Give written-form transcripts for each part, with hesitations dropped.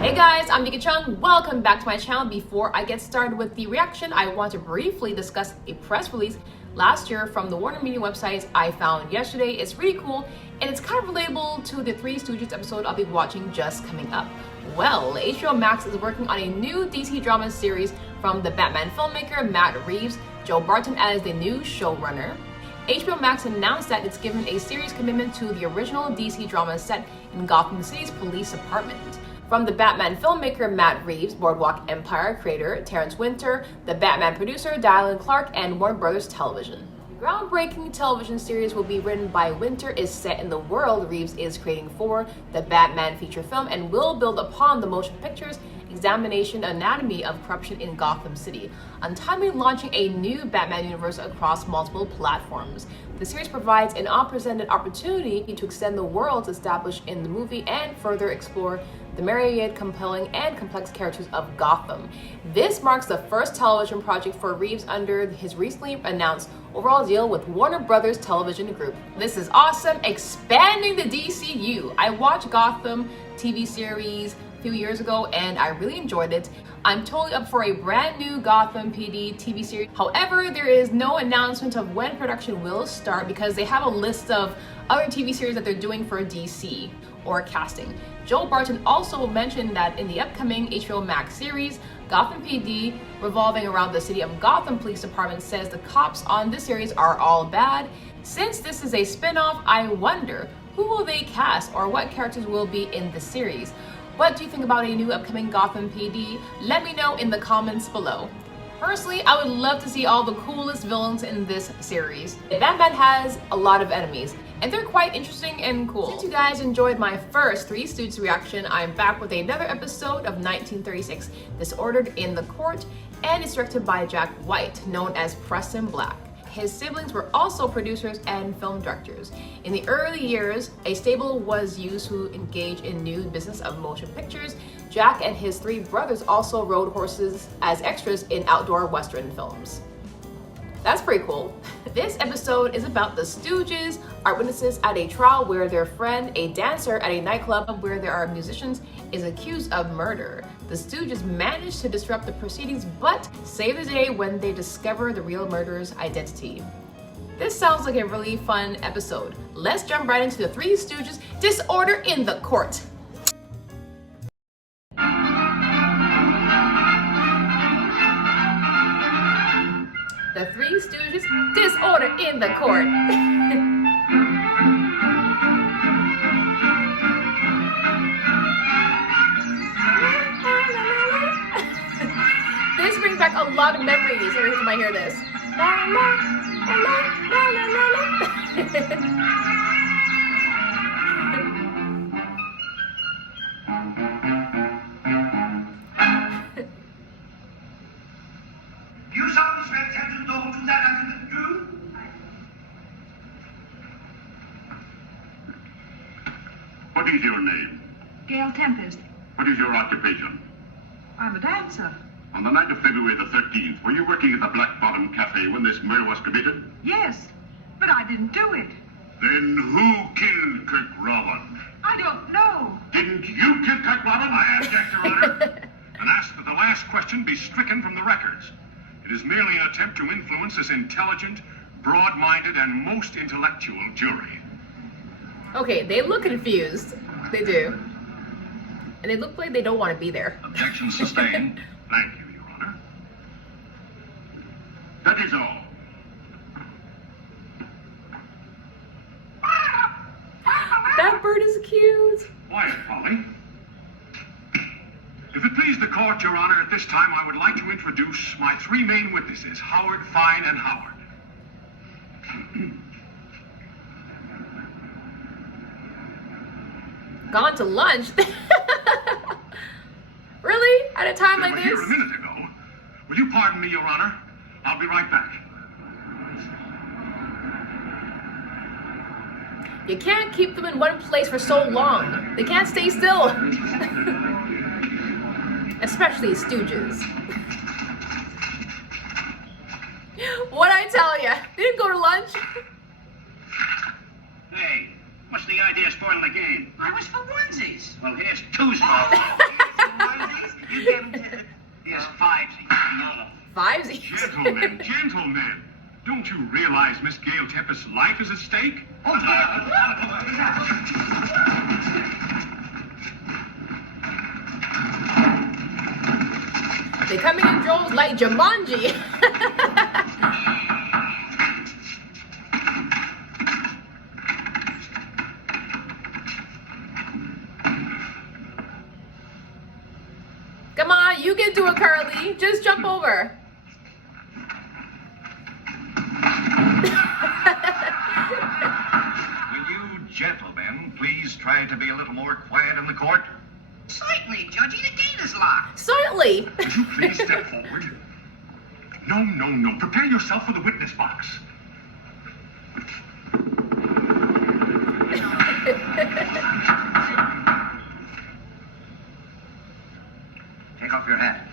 Hey guys, I'm Nika Chung. Welcome back to my channel. Before I get started with the reaction, I want to briefly discuss a press release last year from the Warner Media websites I found yesterday. It's really cool and it's kind of relatable to the Three Stooges episode I'll be watching just coming up. Well, HBO Max is working on a new DC drama series from the Batman filmmaker Matt Reeves, Joe Barton as the new showrunner. HBO Max announced that it's given a serious commitment to the original DC drama set in Gotham City's police department. From the Batman filmmaker Matt Reeves, Boardwalk Empire creator Terrence Winter, the Batman producer Dylan Clark, and Warner Brothers Television. The groundbreaking television series will be written by Winter, is set in the world Reeves is creating for the Batman feature film, and will build upon the motion picture's examination anatomy of corruption in Gotham City, untimely launching a new Batman universe across multiple platforms. The series provides an unprecedented opportunity to extend the worlds established in the movie and further explore the myriad compelling and complex characters of Gotham. This marks the first television project for Reeves under his recently announced overall deal with Warner Brothers Television Group. This is awesome, expanding the DCU. I watched Gotham TV series a few years ago and I really enjoyed it. I'm totally up for a brand new Gotham PD TV series. However, there is no announcement of when production will start because they have a list of other TV series that they're doing for DC or casting. Joe Barton also mentioned that in the upcoming HBO Max series, Gotham PD, revolving around the City of Gotham Police Department, says the cops on this series are all bad. Since this is a spin-off, I wonder who will they cast or what characters will be in the series. What do you think about a new upcoming Gotham PD? Let me know in the comments below. Personally, I would love to see all the coolest villains in this series. Batman has a lot of enemies, and they're quite interesting and cool. Since you guys enjoyed my first Three Stooges reaction, I'm back with another episode of 1936, Disordered in the Court, and it's directed by Jack White, known as Preston Black. His siblings were also producers and film directors. In the early years, a stable was used to engage in new business of motion pictures. Jack and his three brothers also rode horses as extras in outdoor Western films. That's pretty cool. This episode is about the Stooges, are witnesses at a trial where their friend, a dancer at a nightclub where there are musicians, is accused of murder. The Stooges manage to disrupt the proceedings but save the day when they discover the real murderer's identity. This sounds like a really fun episode. Let's jump right into the Three Stooges, Disorder in the Court. The Three Stooges, Disorder in the Court. This brings back a lot of memories every time I hear this. La, la, la, la, la, la, la. What is your name? Gail Tempest. What is your occupation? I'm a dancer. On the night of February the 13th, were you working at the Black Bottom Cafe when this murder was committed? Yes, but I didn't do it. Then who killed Kirk Robin? I don't know. Didn't you kill Kirk Robin? I object, Your Honor, and ask that the last question be stricken from the records. It is merely an attempt to influence this intelligent, broad-minded, and most intellectual jury. Okay, they look confused. They do. And they look like they don't want to be there. Objection sustained. Thank you, Your Honor. That is all. That bird is cute. Quiet, Polly. If it please the court, Your Honor, at this time I would like to introduce my three main witnesses, Howard, Fine, and Howard. Gone to lunch? Really? At a time like They this? were here a minute ago. Will you pardon me, Your Honor? I'll be right back. You can't keep them in one place for so long. They can't stay still. Especially Stooges. What'd I tell ya? They didn't go to lunch. idea spoiling the game? I was for onesies. Well, here's two's fault. You gave him 10. Here's fivesies. Fivesies. Gentlemen, gentlemen. Don't you realize Miss Gail Tempest's life is at stake? They coming in droves like Jumanji. Come on, you can do it, Curly. Just jump over. Will you gentlemen please try to be a little more quiet in the court? Certainly, Judgy, the gate is locked. Certainly. Would you please step forward? No, no, no. Prepare yourself for the witness box. Take off your hat.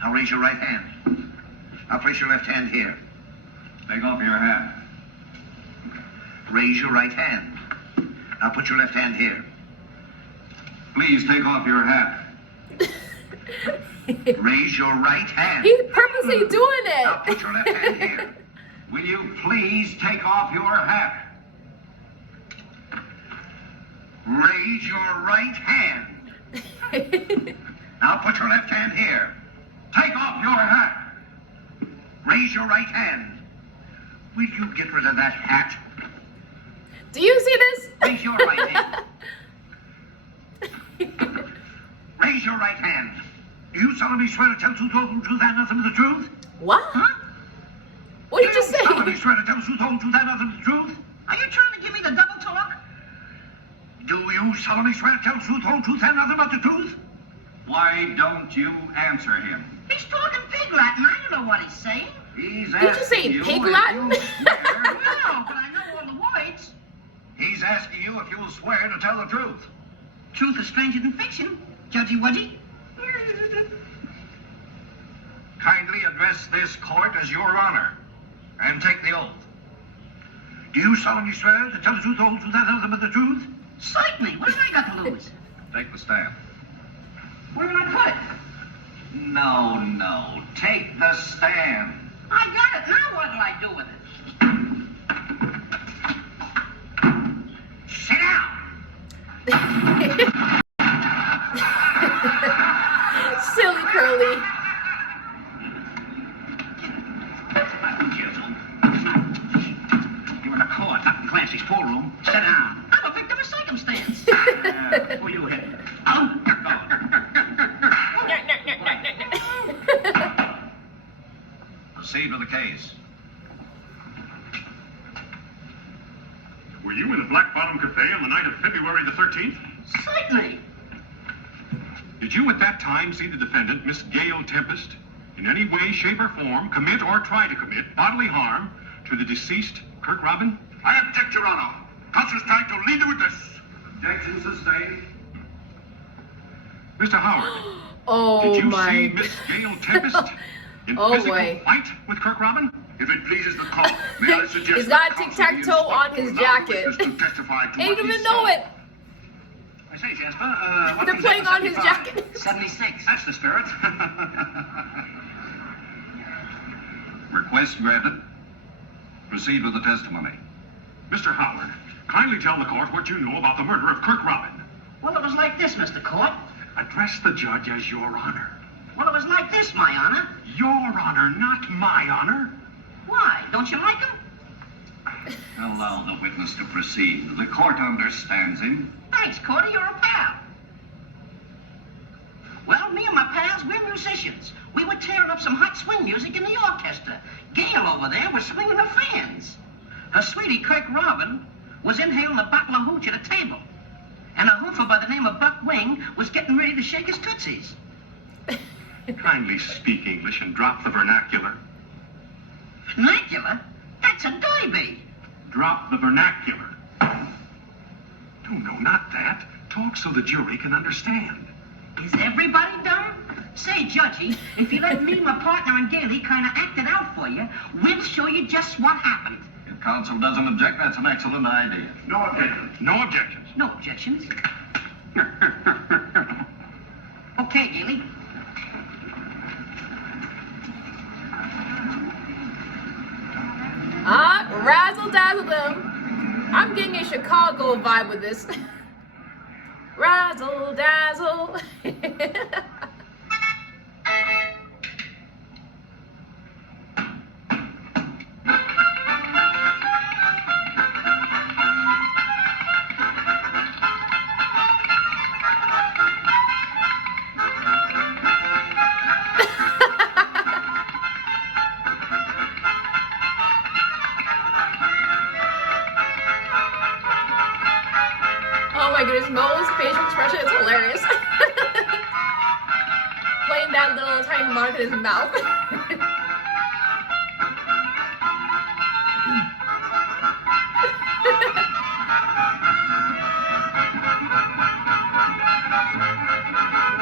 Now raise your right hand. Now place your left hand here. Take off your hat. Raise your right hand. Now put your left hand here. Please take off your hat. Raise your right hand. He's purposely doing Now it. put your left hand here. Will you please take off your hat? Raise your right hand. Now put your left hand here. Take off your hat. Raise your right hand. Will you get rid of that hat? Do you see this? Raise your right hand. Raise your right hand. Do you solemnly swear to tell the truth, the whole truth, and nothing but the truth? What? Huh? What did you Do you solemnly say? swear to tell the truth, the whole truth, and nothing but the truth? Are you trying to give me the double talk? Do you solemnly swear to tell the truth, the whole truth, and nothing but the truth? Why don't you answer him? He's talking pig Latin. I don't know what he's saying. He's Did you asking say you pig if Latin? you'll swear- No, but I know all the words. He's asking you if you'll swear to tell the truth. Truth is stranger than fiction, Judgy Wudgy. Kindly address this court as your honor and take the oath. Do you solemnly swear to tell the truth, the whole truth, and nothing but the truth? Certainly. What have I got to lose? Take the stand. Where will I put it? No, no. Take the stand. I got it. Now what'll I do with it? Sit down. Silly Curly. You're in the court, not in Clancy's pool room. Sit down. I'm a victim of circumstance. Who you hit? Oh, go. Proceed with the case. Were you in the Black Bottom Cafe on the night of February the 13th? Certainly. Did you at that time see the defendant, Miss Gail Tempest, in any way, shape, or form commit or try to commit bodily harm to the deceased Kirk Robin? I object, Your Honor. Counsel's trying to lead the witness. Objection sustained. Mr. Howard, Oh did you my see God. Miss Gail Tempest in Oh, physical boy. fight with Kirk Robin? If it pleases the court, may I suggest He's got that counsel tic-tac-toe be on his instructed to allow the jacket. witness to testify to I what didn't he even saw. know it. I say, Jasper, what They're is playing that, on his 75? jacket. 76. That's the spirit. Request granted. Proceed with the testimony. Mr. Howard, kindly tell the court what you know about the murder of Kirk Robin. Well, it was like this, Mr. Court. Address the judge as your honor. Well, it was like this, my honor. Your honor, not my honor. Why? Don't you like him? Allow the witness to proceed. The court understands him. Thanks, Cordy. You're a pal. Well, me and my pals, we're musicians. We were tearing up some hot swing music in the orchestra. Gail over there was swinging her fans. Her sweetie, Kirk Robin, was inhaling a bottle of hooch at a table. And a hoofer by the name of Buck Wing was getting ready to shake his tootsies. Kindly speak English and drop the vernacular. Vernacular? That's a derby. Drop the vernacular. No, not that. Talk so the jury can understand. Is everybody dumb? Say, Judgy, if you let me, my partner, and Gailey kind of act it out for you, we'll show you just what happened. Counsel doesn't object. That's an excellent idea. No objections. No objections. No objections. Okay, Gailey. Razzle dazzle them. I'm getting a Chicago vibe with this. Razzle dazzle. Oh my goodness, Mo's facial expression is hilarious. Playing that little tiny harmonica in his mouth.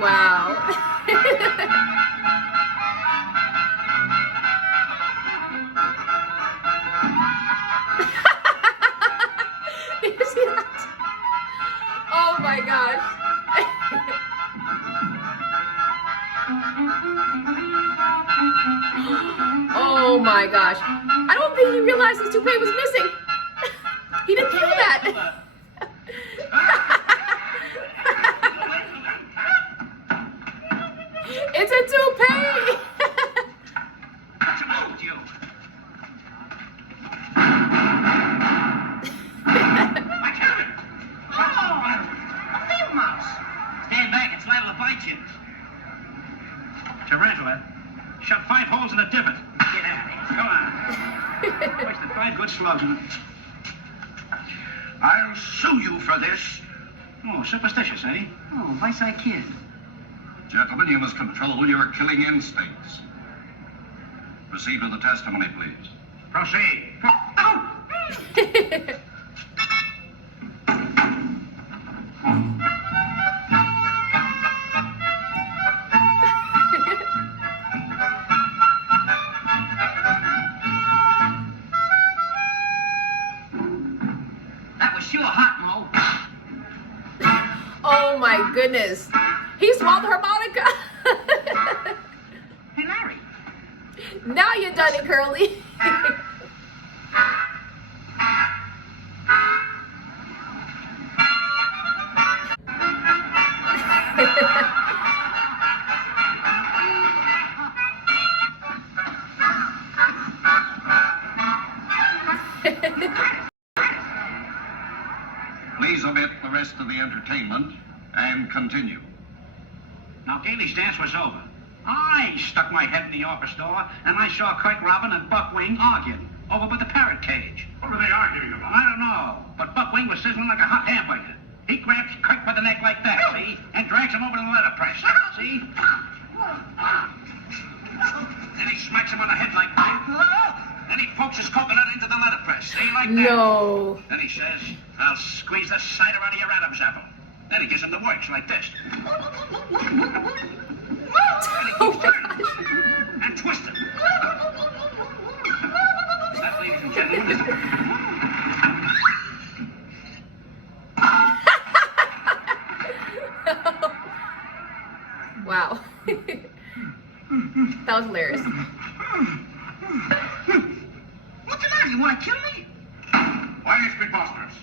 Wow. Did you see that? Oh my gosh. Oh my gosh. I don't think he realized his toupee was missing. He didn't feel that. It's a toupee. What's wrong with you? A field mouse. Stand back, it's liable to bite you. Tarantula shot 5 holes in a divot. Get out of here. Go on. Wasted 5 good slugs in it. I'll sue you for this. Oh, superstitious, eh? Oh, vice I kid. Gentlemen, you must control your killing instincts. Proceed with the testimony, please. Proceed. That was sure hot, Mo. Oh my goodness. He swallowed the harmonica. Hey, Larry. Now you're done it, Curly. Please omit the rest of the entertainment and continue. Now, Gailey's dance was over. I stuck my head in the office door, and I saw Craig Robin and Buck Wing arguing over by the parrot cage. What were they arguing about? I don't know, but Buck Wing was sizzling like a hot hamburger. He grabs Craig by the neck like that, see? And drags him over to the letterpress, see? Then he smacks him on the head like that. Then he pokes his coconut into the letterpress, see? Like that. No. Then he says, I'll squeeze the cider out of your Adam's apple. Then he gives him the works like this. And he keeps turning and twisting. That, ladies and gentlemen, is... Wow. That was hilarious. What's the matter? You want to kill me? Why, it's preposterous.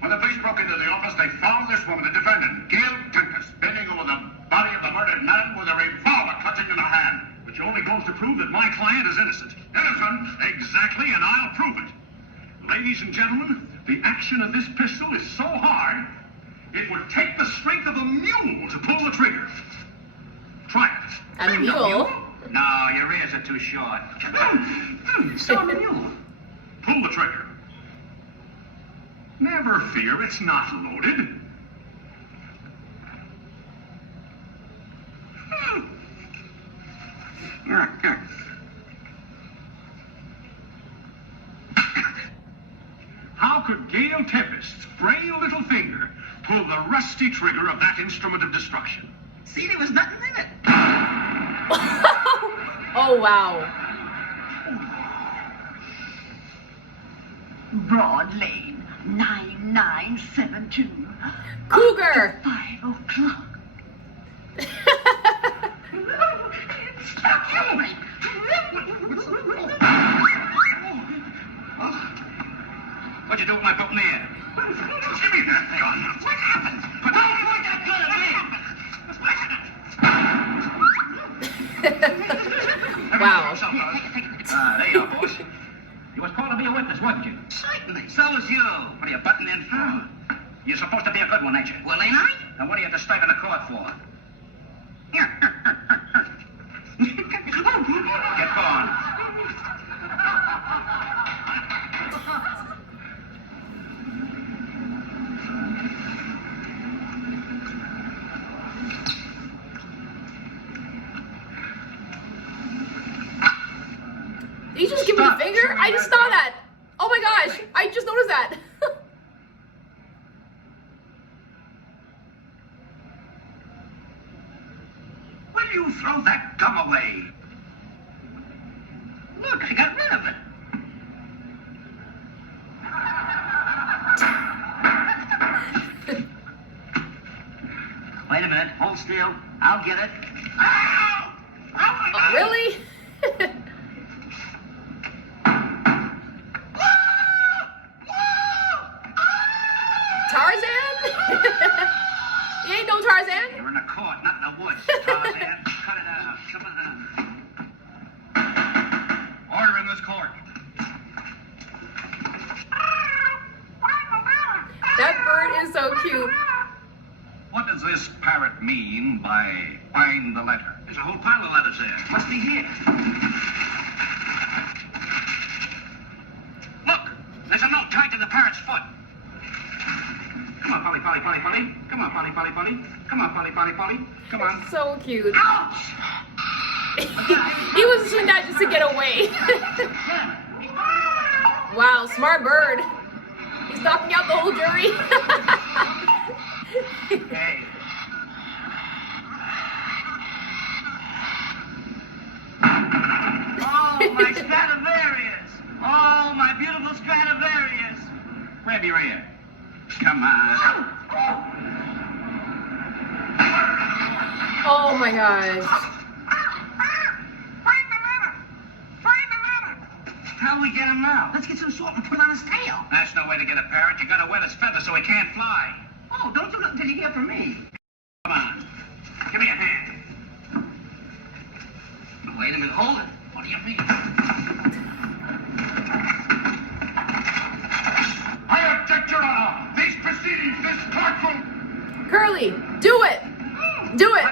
When the police broke into the office, they found this woman, the defendant, Gail Duchess, bending over the body of the murdered man with a revolver clutching in her hand, which only goes to prove that my client is innocent. Innocent? Exactly, and I'll prove it. Ladies and gentlemen, the action of this pistol is so hard, it would take the strength of a mule to pull the trigger. Try it. A mule? No, your ears are too short. So I'm a mule. Pull the trigger. Never fear, it's not loaded. How could Gail Tempest's frail little finger pull the rusty trigger of that instrument of destruction? See, there was nothing in it. Oh, wow. Broad Lane, 9972. Cougar. 5 o'clock. What'd you do with my boutonniere? Give me that gun. What happened? Don't point that gun at me! Wow. There you are, boss. You was called to be a witness, wasn't you? Certainly. So was you. What are you butting in for? You're supposed to be a good one, ain't you? Well, ain't I? Then what are you disturbing the court for? Get going. Did you just give me the finger? I just saw that. Oh my gosh, I just noticed that. Will you throw that gum away? Look, I got rid of it. Wait a minute. Hold still. I'll get it. Ow! Oh, really? Tarzan? You ain't no Tarzan? You're in the court, not in the woods. Tarzan, cut it out. Come on. Order in this court. That bird is so cute. What does this parrot mean by find the letter? There's a whole pile of letters there. Must be here. Look, there's a note tied to the parrot's foot. Come on, Polly, Polly, Polly, Polly. Come on, Polly, Polly, Polly. Come on, Polly, Polly, Polly. Come on. So cute. Ouch! He was doing that just to get away. Wow, smart bird. He's knocking out the whole jury. Hey. Oh, my Stradivarius! Oh, my beautiful Stradivarius! Grab your ear. Come on. Oh my gosh. How'll we get him now? Let's get some salt and put it on his tail. That's no way to get a parrot. You gotta wet his feathers so he can't fly. Oh, don't do nothing till you hear from me. Come on. Give me a hand. Wait a minute, hold it. What do you mean? I object, Your Honor. These proceedings, this courtroom. Curly, do it. Do it.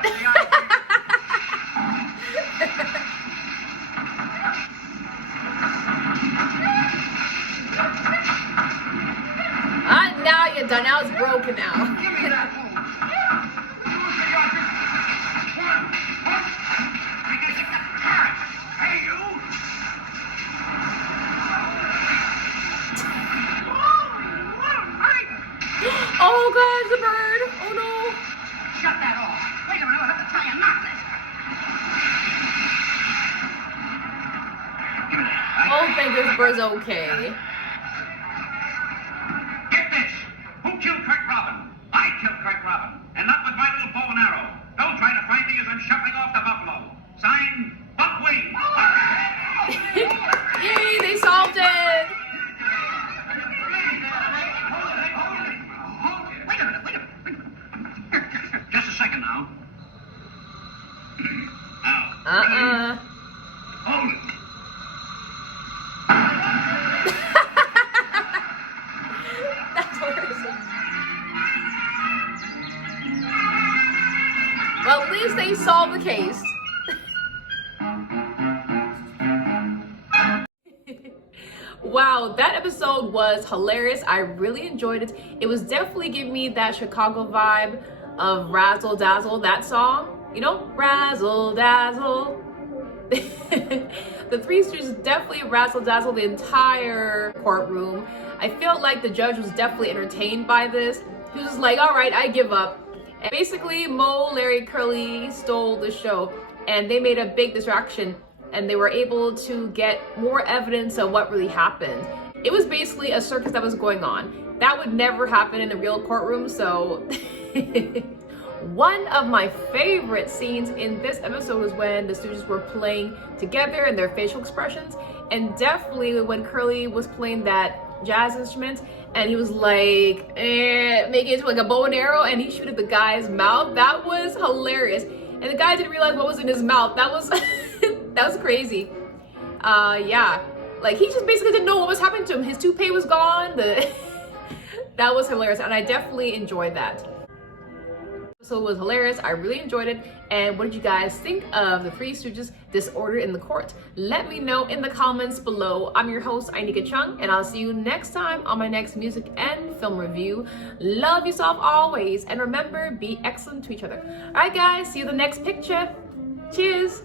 Now you're done. Now it's broken now. Give me that phone. Hey, you! Oh gosh, the bird. Oh no. Shut that off. Wait a minute, I'll have to try and knock this. Give me that. Oh, thank goodness, bird's okay. Get this. Who killed Craig Robin? I killed Craig Robin. And not with my little bow and arrow. Don't try to find me as I'm shuffling off the buffalo. Signed, Buckwing. Yay, they solved it. Wait a minute. Just a second now. Now. Hold it. That's hilarious. Well, at least they solved the case. Wow, that episode was hilarious. I really enjoyed it. It was definitely giving me that Chicago vibe of Razzle Dazzle, that song. You know, Razzle Dazzle. The Three Stooges definitely Razzle Dazzle the entire courtroom. I felt like the judge was definitely entertained by this. He was just like, all right, I give up. And basically, Mo, Larry, Curly stole the show, and they made a big distraction, and they were able to get more evidence of what really happened. It was basically a circus that was going on. That would never happen in a real courtroom, so one of my favorite scenes in this episode was when the Stooges were playing together and their facial expressions, and definitely when Curly was playing that jazz instrument and he was like making it into like a bow and arrow and he shoot at the guy's mouth. That was hilarious, and the guy didn't realize what was in his mouth. That was that was crazy. Yeah, like he just basically didn't know what was happening to him. His toupee was gone. That was hilarious, and I definitely enjoyed that. So it was hilarious. I really enjoyed it. And what did you guys think of the Three Stooges Disorder in the Court? Let me know in the comments below. I'm your host, Ainika Chung, and I'll see you next time on my next music and film review. Love yourself always, and remember, be excellent to each other. All right, guys, see you in the next picture. Cheers.